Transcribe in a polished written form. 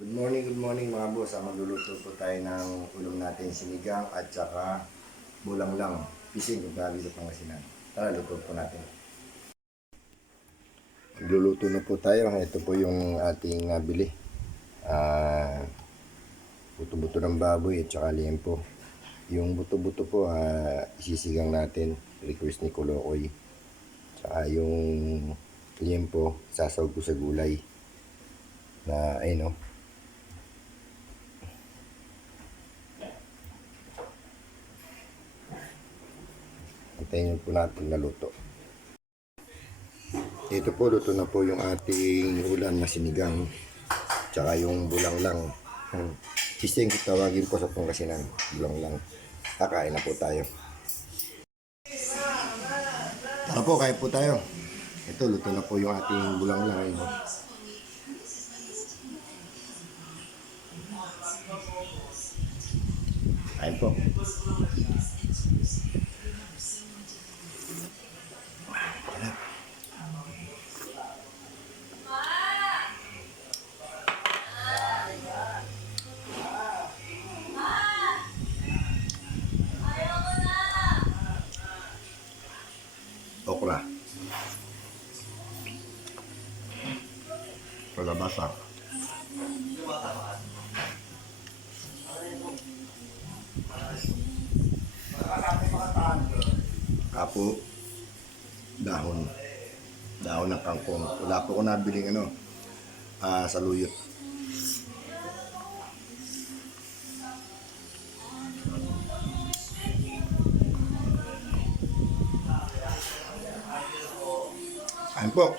Good morning mga boss. Magluluto po tayo ng ulam natin, sinigang at saka bulang lang. Pising kung gabi ito Pangasinan. Tara, luto po natin. Magluluto na po tayo. Ito po yung ating nabili. Buto-buto ng baboy at saka liempo. Yung buto-buto po, isisigang natin. Request ni Kolokoy. Saka yung liempo, sasawag ko sa gulay. Na, ayun o. Antayin po natin na luto. Ito po, luto na po yung ating ulam na sinigang. Tsaka yung bulang lang. Pising tawagin po sa Pangasinan. Bulang lang. Kakain na po tayo. Tara po, kain po tayo. Ito, luto na po yung ating bulang lang. Ayun. Kain po. Okra. Kalabasa. Kapo. Dahon. Dahon ng kangkong. Wala po ko nabiling saluyot. Ayun po.